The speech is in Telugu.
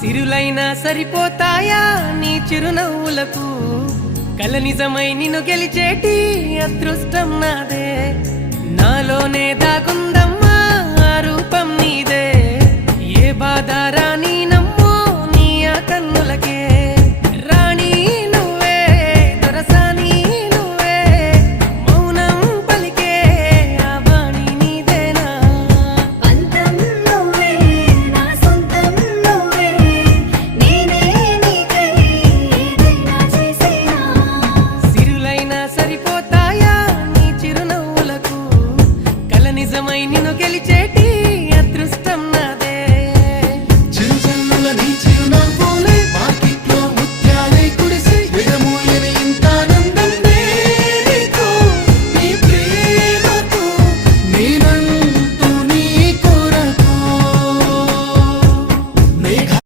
సిరులైనా సరిపోతాయా నీ చిరునవ్వులకు కల నిజమై నిన్ను గెలిచేటి అదృష్టం నాదే నాలోనే దాగుందమ్మా ఆ రూపం నీదే ఏ బాధ రాని